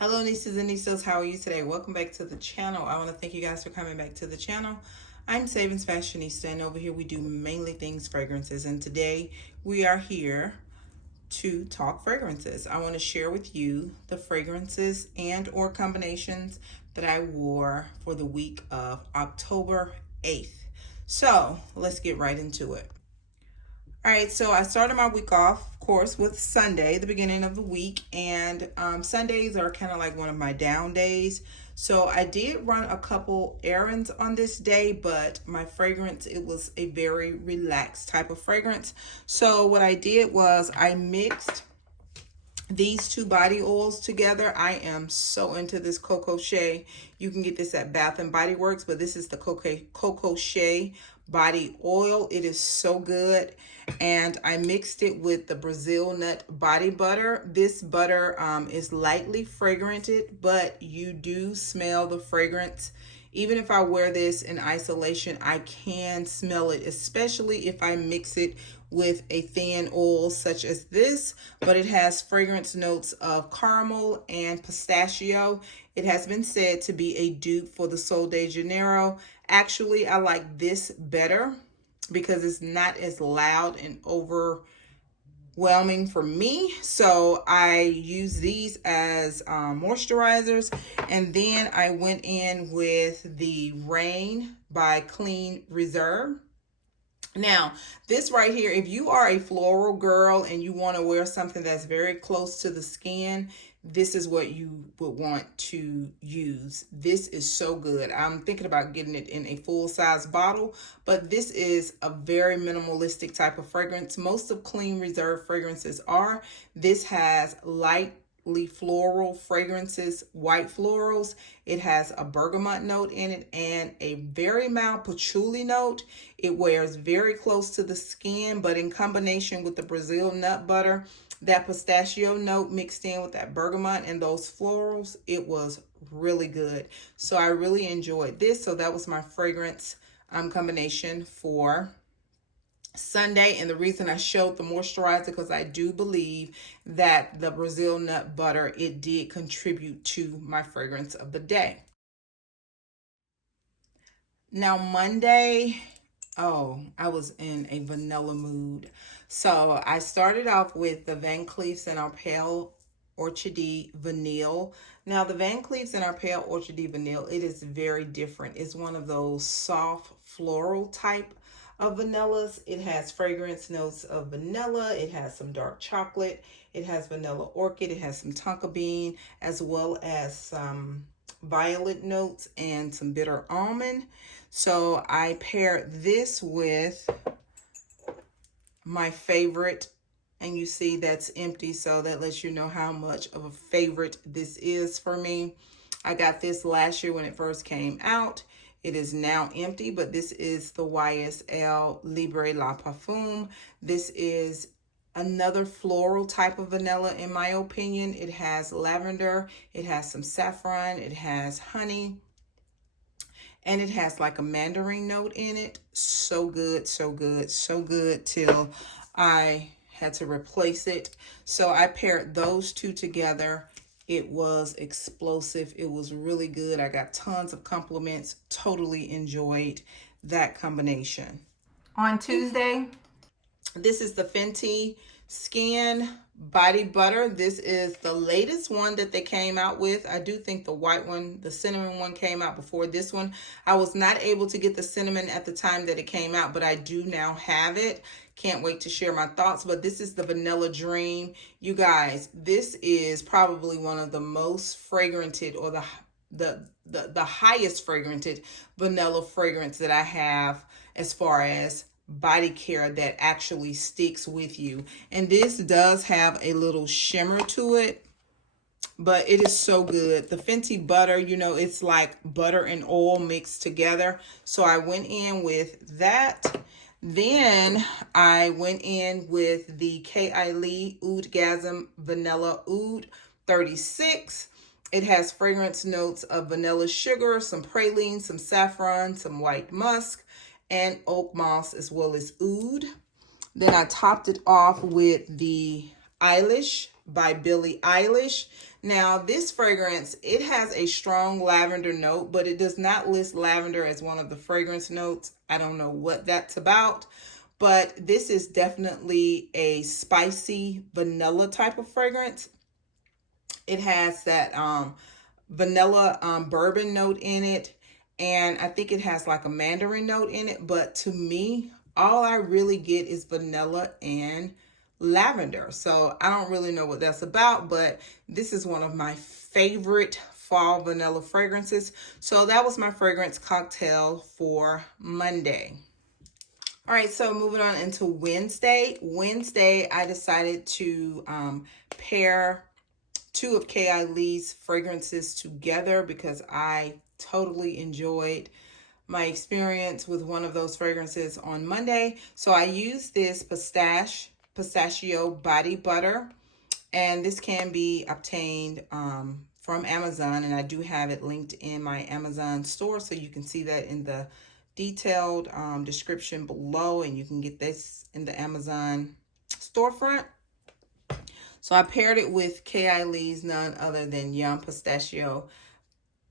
Hello, nieces and nieces. How are you today? Welcome back to the channel. I want to thank you guys for coming back to the channel. I'm SavingsFashionista, and over here we do mainly things fragrances. And today we are here to talk fragrances. I want to share with you the fragrances and or combinations that I wore for the week of October 8th. So let's get right into it. All right, so I started my week off, of course, with Sunday, the beginning of the week, and Sundays are kind of like one of my down days. So I did run a couple errands on this day, but my fragrance, it was a very relaxed type of fragrance. So what I did was I mixed these two body oils together. I am so into this Coco Shea. You can get this at Bath and Body Works, but this is the Coco Shea body oil. It is so good. And I mixed it with the Brazil nut body butter. This butter is lightly fragranted, but you do smell the fragrance. Even if I wear this in isolation, I can smell it, especially if I mix it with a thin oil such as this, but it has fragrance notes of caramel and pistachio. It has been said to be a dupe for the Sol de Janeiro. Actually, I like this better because it's not as loud and overwhelming for me. So I use these as moisturizers. And then I went in with the Rain by Clean Reserve. Now, this right here, if you are a floral girl and you want to wear something that's very close to the skin, this is what you would want to use. This is so good. I'm thinking about getting it in a full-size bottle, but this is a very minimalistic type of fragrance. Most of Clean Reserve fragrances are. This has lightly floral fragrances, white florals. It has a bergamot note in it and a very mild patchouli note. It wears very close to the skin, but in combination with the Brazil nut butter, that pistachio note mixed in with that bergamot and those florals, it was really good. So I really enjoyed this. So that was my fragrance combination for Sunday. And the reason I showed the moisturizer, because I do believe that the Brazil nut butter, it did contribute to my fragrance of the day. Now Monday, I was in a vanilla mood. So I started off with the Van Cleef's and Arpels Orchideé Vanille. Now the Van Cleef's and Arpels Orchideé Vanille, it is very different. It's one of those soft floral type of vanillas. It has fragrance notes of vanilla. It has some dark chocolate. It has vanilla orchid. It has some tonka bean, as well as some violet notes and some bitter almond. So I paired this with my favorite, and you see that's empty, so that lets you know how much of a favorite this is for me. I got this last year when it first came out. It is now empty, but this is the YSL Libre Le Parfum. This is another floral type of vanilla in my opinion. It has lavender, it has some saffron, it has honey, and it has like a mandarin note in it. So good, so good, so good till I had to replace it. So I paired those two together. It was explosive. It was really good. I got tons of compliments. Totally enjoyed that combination. On Tuesday, this is the Fenty Skin Body Butter. This is the latest one that they came out with. I do think the white one, the cinnamon one, came out before this one. I was not able to get the cinnamon at the time that it came out, but I do now have it. Can't wait to share my thoughts. But this is the Vanilla Dream. You guys, this is probably one of the most fragranted, or the highest fragranted vanilla fragrance that I have as far as body care that actually sticks with you. And this does have a little shimmer to it, but it is so good. The Fenty butter, you know, it's like butter and oil mixed together. So I went in with that. Then I went in with the KayAli Oudgasm Vanilla Oud 36. It has fragrance notes of vanilla sugar, some praline, some saffron, some white musk, and oak moss, as well as oud. Then I topped it off with the Eilish by Billie Eilish. Now, this fragrance, it has a strong lavender note, but it does not list lavender as one of the fragrance notes. I don't know what that's about, but this is definitely a spicy vanilla type of fragrance. It has that vanilla bourbon note in it, and I think it has like a mandarin note in it, but to me, all I really get is vanilla and lavender. So I don't really know what that's about, but this is one of my favorite fall vanilla fragrances. So that was my fragrance cocktail for Monday. All right, so moving on into Wednesday. Wednesday, I decided to pair two of KayAli's fragrances together because I totally enjoyed my experience with one of those fragrances on Monday. So I used this Pistachio body butter, and this can be obtained from Amazon, and I do have it linked in my Amazon store, so you can see that in the detailed description below, and you can get this in the Amazon storefront. So I paired it with KayAli's none other than Yum Pistachio.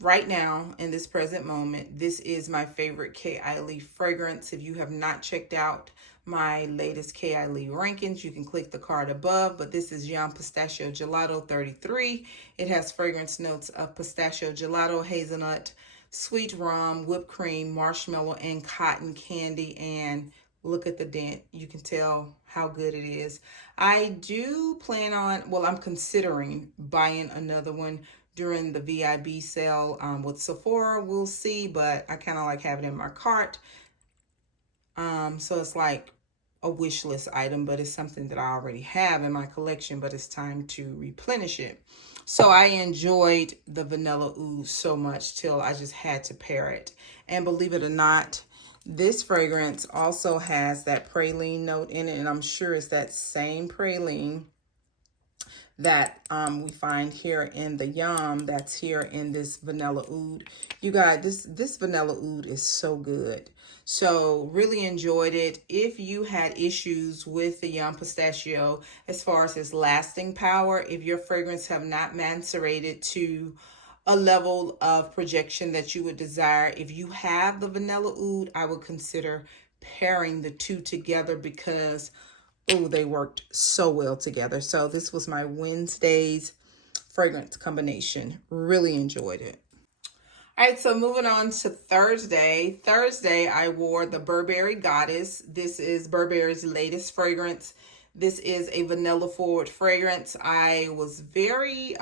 Right now, in this present moment, this is my favorite KayAli fragrance. If you have not checked out my latest KayAli rankings, you can click the card above. But this is Yum Pistachio Gelato 33. It has fragrance notes of pistachio gelato, hazelnut, sweet rum, whipped cream, marshmallow, and cotton candy. And look at the dent. You can tell how good it is. I do plan on, well, I'm considering buying another one during the VIB sale with Sephora. We'll see, but I kind of like having it in my cart. So it's like a wish list item, but it's something that I already have in my collection, but it's time to replenish it. So I enjoyed the vanilla ooze so much till I just had to pair it. And believe it or not, this fragrance also has that praline note in it, and I'm sure it's that same praline that we find here in the Yum that's here in this vanilla oud. You guys, this vanilla oud is so good. So really enjoyed it. If you had issues with the Yum Pistachio as far as its lasting power, if your fragrance have not macerated to a level of projection that you would desire, if you have the vanilla oud, I would consider pairing the two together because oh, they worked so well together. So this was my Wednesday's fragrance combination. Really enjoyed it. All right, so moving on to Thursday. Thursday, I wore the Burberry Goddess. This is Burberry's latest fragrance. This is a vanilla forward fragrance. I was very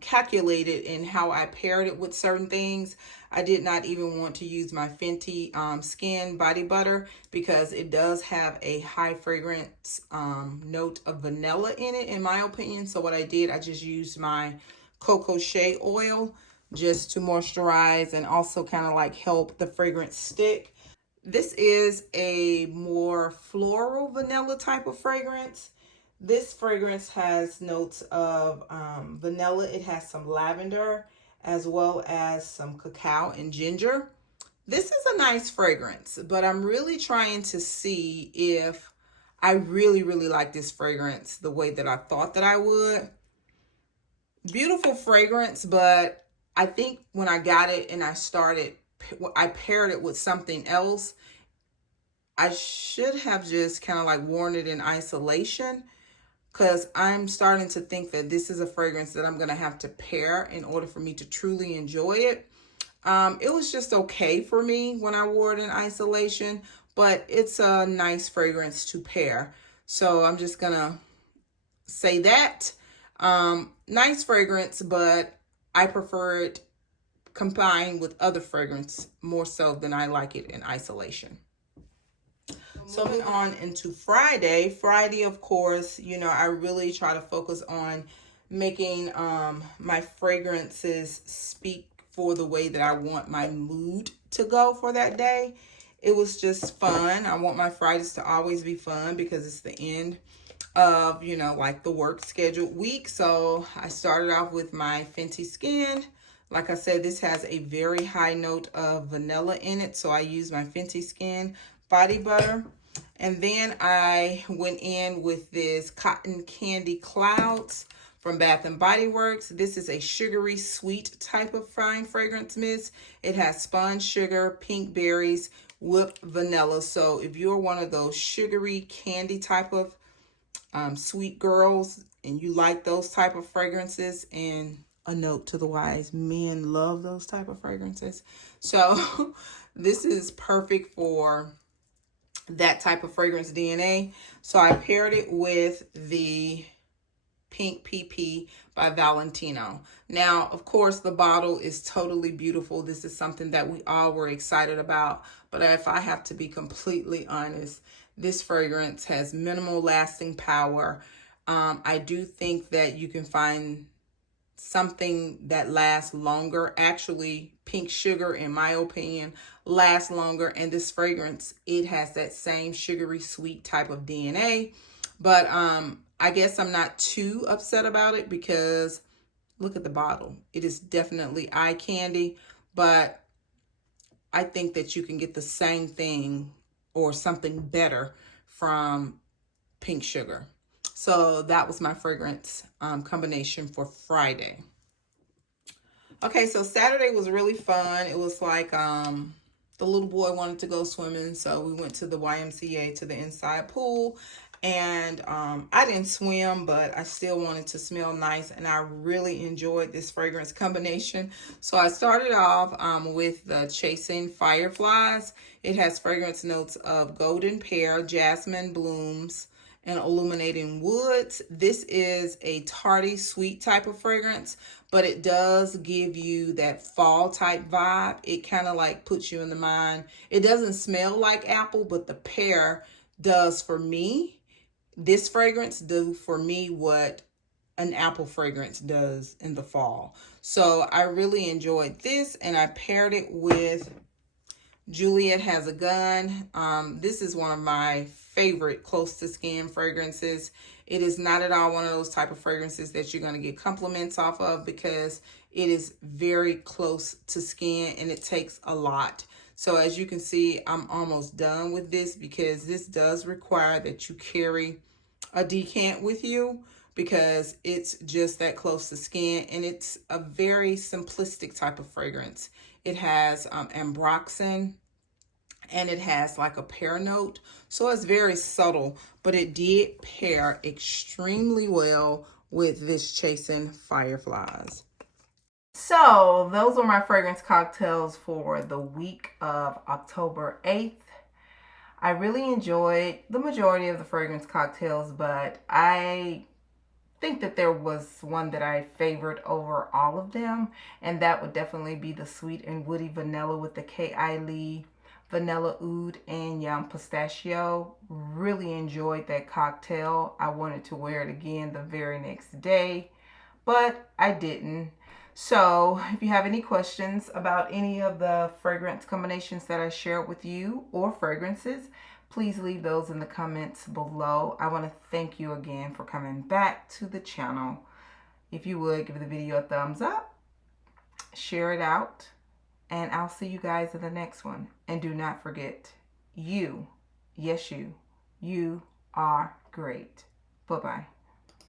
calculated in how I paired it with certain things. I did not even want to use my Fenty Skin Body Butter because it does have a high fragrance note of vanilla in it, in my opinion. So what I did, I just used my Cocoa Shea oil just to moisturize and also kind of like help the fragrance stick. This is a more floral vanilla type of fragrance. This fragrance has notes of vanilla. It has some lavender as well as some cacao and ginger. This is a nice fragrance, but I'm really trying to see if I really like this fragrance the way that I thought that I would. Beautiful fragrance, but I think when I got it and I paired it with something else, I should have just kind of like worn it in isolation because I'm starting to think that this is a fragrance that I'm going to have to pair in order for me to truly enjoy it. It was just okay for me when I wore it in isolation, but it's a nice fragrance to pair. So I'm just going to say that. Nice fragrance, but I prefer it combined with other fragrance more so than I like it in isolation. So moving on into Friday. Friday, of course, you know, I really try to focus on making my fragrances speak for the way that I want my mood to go for that day. It was just fun. I want my Fridays to always be fun because it's the end of, you know, like the work scheduled week. So I started off with my Fenty Skin. Like I said, this has a very high note of vanilla in it. So I use my Fenty Skin Body Butter. And then I went in with this Cotton Candy Clouds from Bath and Body Works. This is a sugary sweet type of fine fragrance mist. It has spun sugar, pink berries, whipped vanilla. So if you're one of those sugary candy type of sweet girls and you like those type of fragrances, and a note to the wise, men love those type of fragrances. So this is perfect for that type of fragrance DNA. So I paired it with the Pink PP by Valentino. Now, of course, the bottle is totally beautiful. This is something that we all were excited about. But if I have to be completely honest, this fragrance has minimal lasting power. I do think that you can find something that lasts longer. Actually, pink sugar, in my opinion, lasts longer. And this fragrance, it has that same sugary sweet type of DNA. But I guess I'm not too upset about it because look at the bottle. It is definitely eye candy, but I think that you can get the same thing or something better from pink sugar. So that was my fragrance combination for Friday. Okay, so Saturday was really fun. It was like the little boy wanted to go swimming, so we went to the YMCA, to the inside pool. And I didn't swim, but I still wanted to smell nice, and I really enjoyed this fragrance combination. So I started off with the Chasing Fireflies. It has fragrance notes of golden pear, jasmine blooms, and illuminating woods. This is a tarty, sweet type of fragrance, but it does give you that fall type vibe. It kind of like puts you in the mind. It doesn't smell like apple, but the pear does for me. This fragrance do for me what an apple fragrance does in the fall. So I really enjoyed this, and I paired it with Juliette Has a Gun. This is one of my favorite close to skin fragrances. It is not at all one of those type of fragrances that you're going to get compliments off of, because it is very close to skin and it takes a lot. So as you can see, I'm almost done with this because this does require that you carry a decant with you because it's just that close to skin, and it's a very simplistic type of fragrance. It has ambroxan, and it has like a pear note. So it's very subtle, but it did pair extremely well with this Chasing Fireflies. So those were my fragrance cocktails for the week of October 8th. I really enjoyed the majority of the fragrance cocktails, but I think that there was one that I favored over all of them, and that would definitely be the sweet and woody vanilla with the KayAli vanilla oud and yum pistachio. Really enjoyed that cocktail. I wanted to wear it again the very next day, but I didn't. So if you have any questions about any of the fragrance combinations that I shared with you, or fragrances, please leave those in the comments below. I want to thank you again for coming back to the channel. If you would, give the video a thumbs up, share it out, and I'll see you guys in the next one. And do not forget, you, yes you are great. Bye-bye.